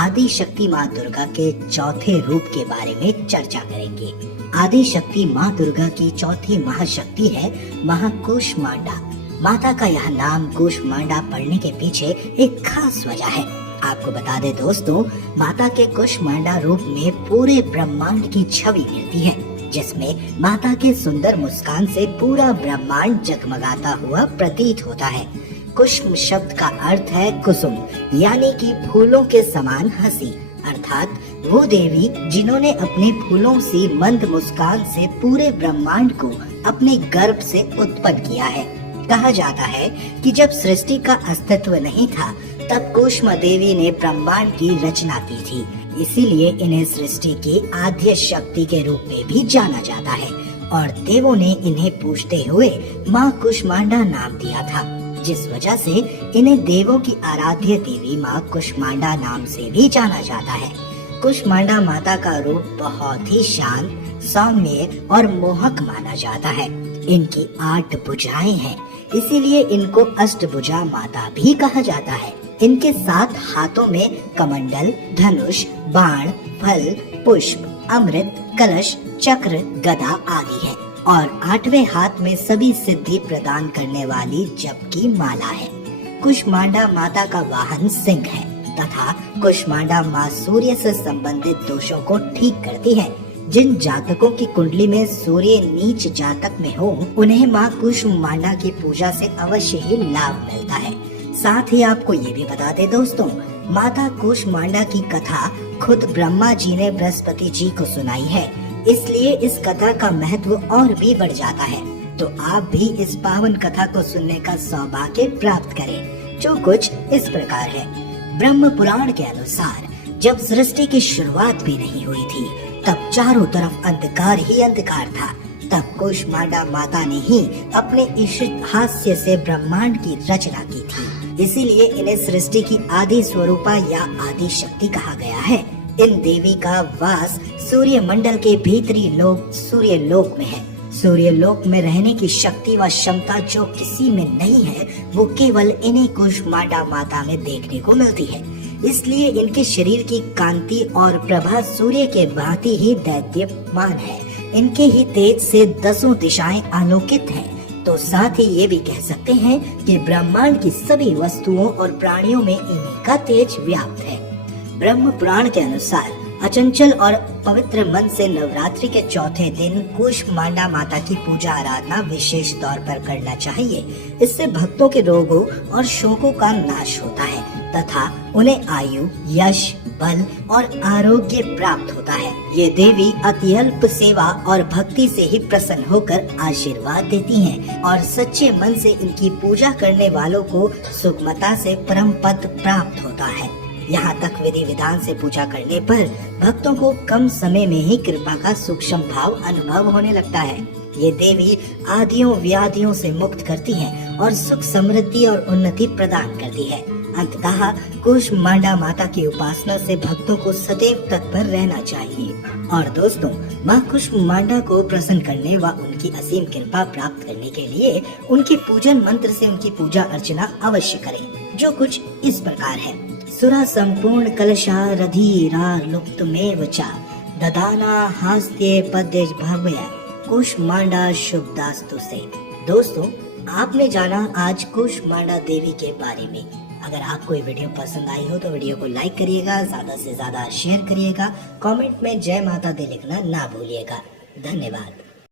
आदि शक्ति माँ दुर्गा के चौथे रूप के बारे में चर्चा करेंगे। आदि शक्ति माँ दुर्गा की चौथी महाशक्ति है महाकूष्मांडा। माता का यह नाम कूष्मांडा पड़ने के पीछे एक खास वजह है। आपको बता दें दोस्तों, माता के कूष्मांडा रूप में पूरे ब्रह्मांड की छवि मिलती है, जिसमें माता के सुंदर मुस्कान से पूरा ब्रह्मांड जगमगाता हुआ प्रतीत होता है। कुष्म शब्द का अर्थ है कुसुम, यानी कि फूलों के समान हंसी, अर्थात वो देवी जिन्होंने अपने फूलों सी मंद मुस्कान से पूरे ब्रह्मांड को अपने गर्भ से उत्पन्न किया है। कहा जाता है कि जब सृष्टि का अस्तित्व नहीं था, तब कूष्मा देवी ने ब्रह्मांड की रचना की थी। इसीलिए इन्हें सृष्टि की आद्य शक्ति के रूप में भी जाना जाता है और देवों ने इन्हें पूजते हुए माँ कूष्मांडा नाम दिया था, जिस वजह से इन्हें देवों की आराध्य देवी माँ कूष्मांडा नाम से भी जाना जाता है। कूष्मांडा माता का रूप बहुत ही शांत, सौम्य और मोहक माना जाता है। इनकी 8 भुजाएं हैं, इसीलिए इनको अष्टभुजा माता भी कहा जाता है। इनके 7 हाथों में कमंडल, धनुष, बाण, फल, पुष्प, अमृत, कलश, चक्र, गदा आदि है और 8वें हाथ में सभी सिद्धि प्रदान करने वाली जप की माला है। कूष्मांडा माता का वाहन सिंह है तथा कूष्मांडा माँ सूर्य से संबंधित दोषों को ठीक करती है। जिन जातकों की कुंडली में सूर्य नीच जातक में हो, उन्हें माँ कूष्मांडा की पूजा से अवश्य ही लाभ मिलता है। साथ ही आपको ये भी बता दें दोस्तों, माता कूष्मांडा की कथा खुद ब्रह्मा जी ने बृहस्पति जी को सुनाई है, इसलिए इस कथा का महत्व और भी बढ़ जाता है। तो आप भी इस पावन कथा को सुनने का सौभाग्य प्राप्त करें, जो कुछ इस प्रकार है। ब्रह्म पुराण के अनुसार जब सृष्टि की शुरुआत भी नहीं हुई थी, तब चारों तरफ अंधकार ही अंधकार था। तब कूष्मांडा माता ने ही अपने ईशित हास्य से ब्रह्मांड की रचना की थी, इसीलिए इन्हें सृष्टि की आदि स्वरूपा या आदि शक्ति कहा गया है। इन देवी का वास सूर्य मंडल के भीतरी लोक सूर्य लोक में है। सूर्य लोक में रहने की शक्ति व क्षमता जो किसी में नहीं है, वो केवल इन्हीं कूष्मांडा माता में देखने को मिलती है। इसलिए इनके शरीर की कांति और प्रभा सूर्य के भांति ही दैदीप्यमान है। इनके ही तेज से 10 दिशाएं आलोकित हैं। तो साथ ही ये भी कह सकते हैं कि ब्रह्मांड की सभी वस्तुओं और प्राणियों में इन्हीं का तेज व्याप्त है। ब्रह्म पुराण के अनुसार अचंचल और पवित्र मन से नवरात्रि के चौथे दिन कूष्मांडा माता की पूजा आराधना विशेष तौर पर करना चाहिए। इससे भक्तों के रोगों और शोकों का नाश होता है तथा उन्हें आयु, यश, बल और आरोग्य प्राप्त होता है। ये देवी अत्यल्प सेवा और भक्ति से ही प्रसन्न होकर आशीर्वाद देती हैं और सच्चे मन से इनकी पूजा करने वालों को सुगमता से परम पद प्राप्त होता है। यहाँ तक विधि विधान से पूजा करने पर भक्तों को कम समय में ही कृपा का सूक्ष्म भाव अनुभव होने लगता है। ये देवी आदियों व्याधियों से मुक्त करती है और सुख, समृद्धि और उन्नति प्रदान करती है। अंततः कूष्मांडा माता की उपासना से भक्तों को सदैव तत्पर रहना चाहिए। और दोस्तों, माँ कूष्मांडा को प्रसन्न करने व उनकी असीम कृपा प्राप्त करने के लिए उनके पूजन मंत्र से उनकी पूजा अर्चना अवश्य करें, जो कुछ इस प्रकार है। सुरा संपूर्ण कलशा रधीरा लुप्तमेव च ददाना हास्ते पद्य भव्य कूष्मांडा शुभदास्तु से। दोस्तों, आपने जाना आज कूष्मांडा देवी के बारे में। अगर आपको ये वीडियो पसंद आई हो तो वीडियो को लाइक करिएगा, ज्यादा से ज्यादा शेयर करिएगा, कमेंट में जय माता दी लिखना ना भूलिएगा। धन्यवाद।